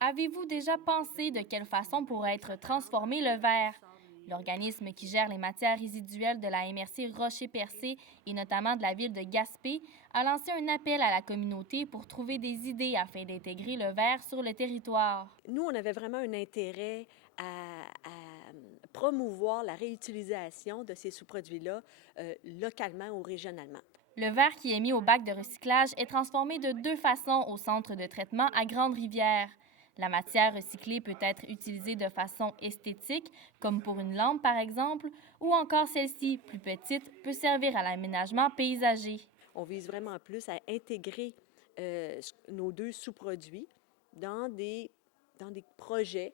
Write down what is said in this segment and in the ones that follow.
Avez-vous déjà pensé de quelle façon pourrait être transformé le verre? L'organisme qui gère les matières résiduelles de la MRC Rocher-Percé et notamment de la ville de Gaspé a lancé un appel à la communauté pour trouver des idées afin d'intégrer le verre sur le territoire. Nous, on avait vraiment un intérêt à promouvoir la réutilisation de ces sous-produits-là localement ou régionalement. Le verre qui est mis au bac de recyclage est transformé de deux façons au centre de traitement à Grande-Rivière. La matière recyclée peut être utilisée de façon esthétique, comme pour une lampe par exemple, ou encore celle-ci, plus petite, peut servir à l'aménagement paysager. On vise vraiment plus à intégrer nos deux sous-produits dans dans des projets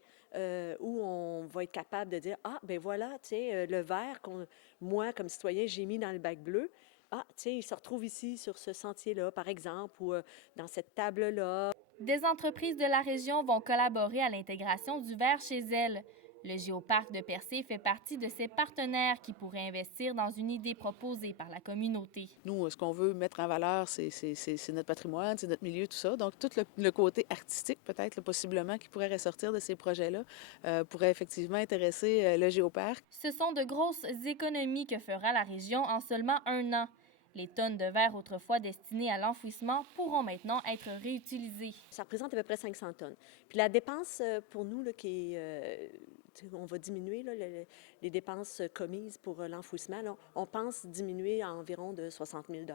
où on va être capable de dire, ah, ben voilà, tu sais, le verre moi, comme citoyen, j'ai mis dans le bac bleu. Ah, tu sais, il se retrouve ici sur ce sentier-là, par exemple, ou dans cette table-là. Des entreprises de la région vont collaborer à l'intégration du verre chez elles. Le Géoparc de Percé fait partie de ces partenaires qui pourraient investir dans une idée proposée par la communauté. Nous, ce qu'on veut mettre en valeur, c'est notre patrimoine, c'est notre milieu, tout ça. Donc, tout le côté artistique, peut-être, là, possiblement, qui pourrait ressortir de ces projets-là, pourrait effectivement intéresser le Géoparc. Ce sont de grosses économies que fera la région en seulement un an. Les tonnes de verre autrefois destinées à l'enfouissement pourront maintenant être réutilisées. Ça représente à peu près 500 tonnes. Puis la dépense pour nous, là, on va diminuer là, les dépenses commises pour l'enfouissement. Là, on pense diminuer à environ de 60 000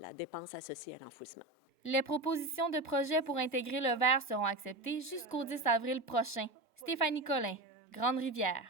la dépense associée à l'enfouissement. Les propositions de projet pour intégrer le verre seront acceptées jusqu'au 10 avril prochain. Stéphanie Collin, Grande-Rivière.